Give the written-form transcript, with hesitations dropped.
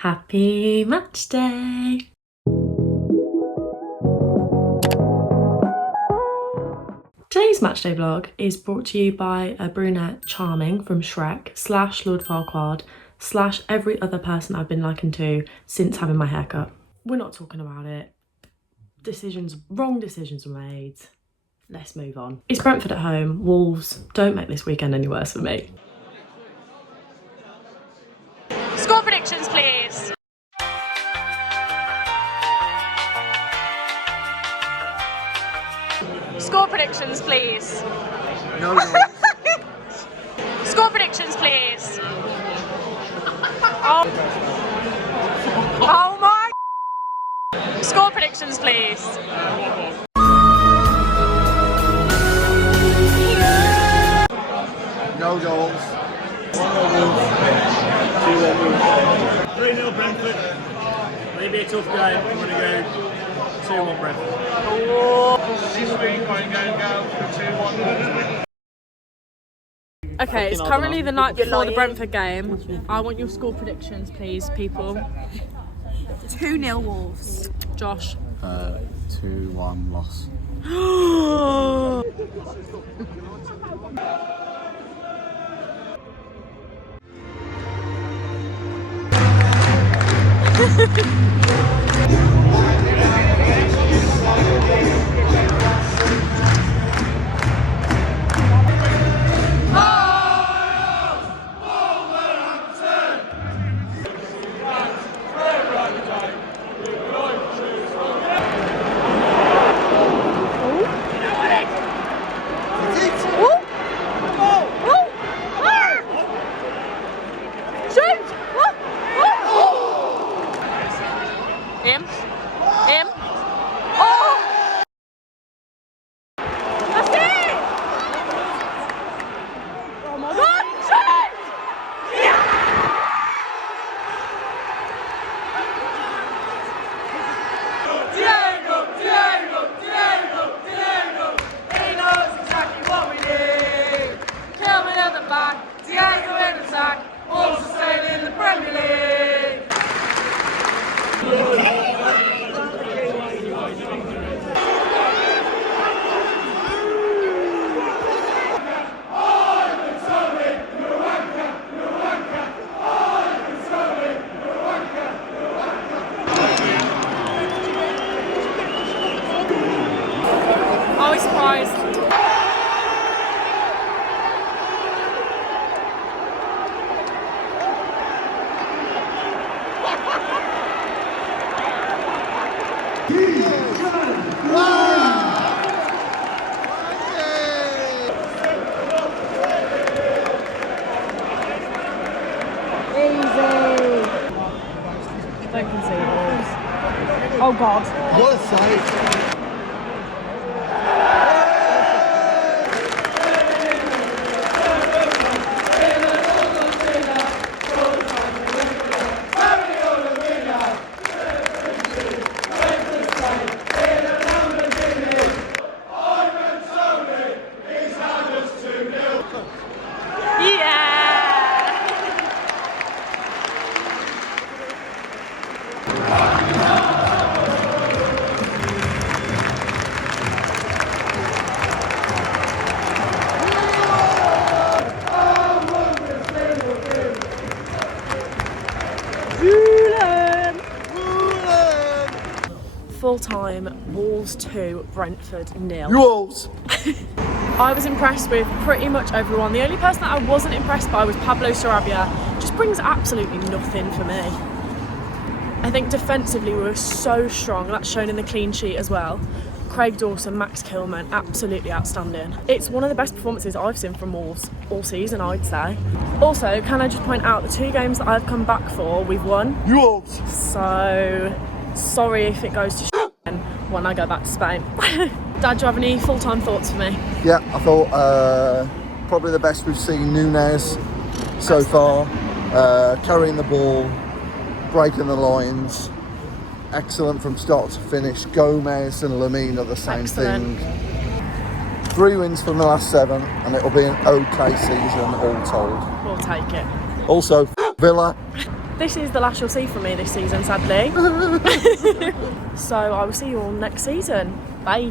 Happy match day! Today's matchday vlog is brought to you by a brunette charming from Shrek / Lord Farquaad / every other person I've been likened to since having my haircut. We're not talking about it. Wrong decisions were made. Let's move on. It's Brentford at home. Wolves, don't make this weekend any worse for me. Score predictions, please. Score predictions, please. No goals. Score predictions, please. Oh my. Score predictions, please. No goals. 3-0 Brentford. Maybe a tough game. I'm going to go 2-1 Brentford. This week I'm going to go for 2-1. Okay, it's currently the night before the Brentford game. I want your score predictions, please, people. 2-0 Wolves. Josh. 2-1 loss. Him. Oh! That's it! Oh my God! Shoot! Yeah! Diego! He knows exactly what we need. Kelvin at the back, Diego in attack, also staying in the Premier League. I was surprised. Don't concede balls. Oh God. What a save. Full time, Wolves 2, Brentford 0. Wolves. I was impressed with pretty much everyone. The only person that I wasn't impressed by was Pablo Sarabia. Just brings absolutely nothing for me. I think defensively we were so strong, and that's shown in the clean sheet as well. Craig Dawson, Max Kilman, absolutely outstanding. It's one of the best performances I've seen from Wolves all season, I'd say. Also, can I just point out the 2 games that I've come back for, we've won. Wolves. So, sorry if it goes to when I go back to Spain. Dad, do you have any full-time thoughts for me? Yeah, I thought probably the best we've seen Nunes so far. Carrying the ball, breaking the lines. Excellent from start to finish. Gomez and Lamine are the same thing. 3 wins from the last 7, and it'll be an okay season all told. We'll take it. Also, Villa, this is the last you'll see from me this season, sadly. So I will see you all next season. Bye.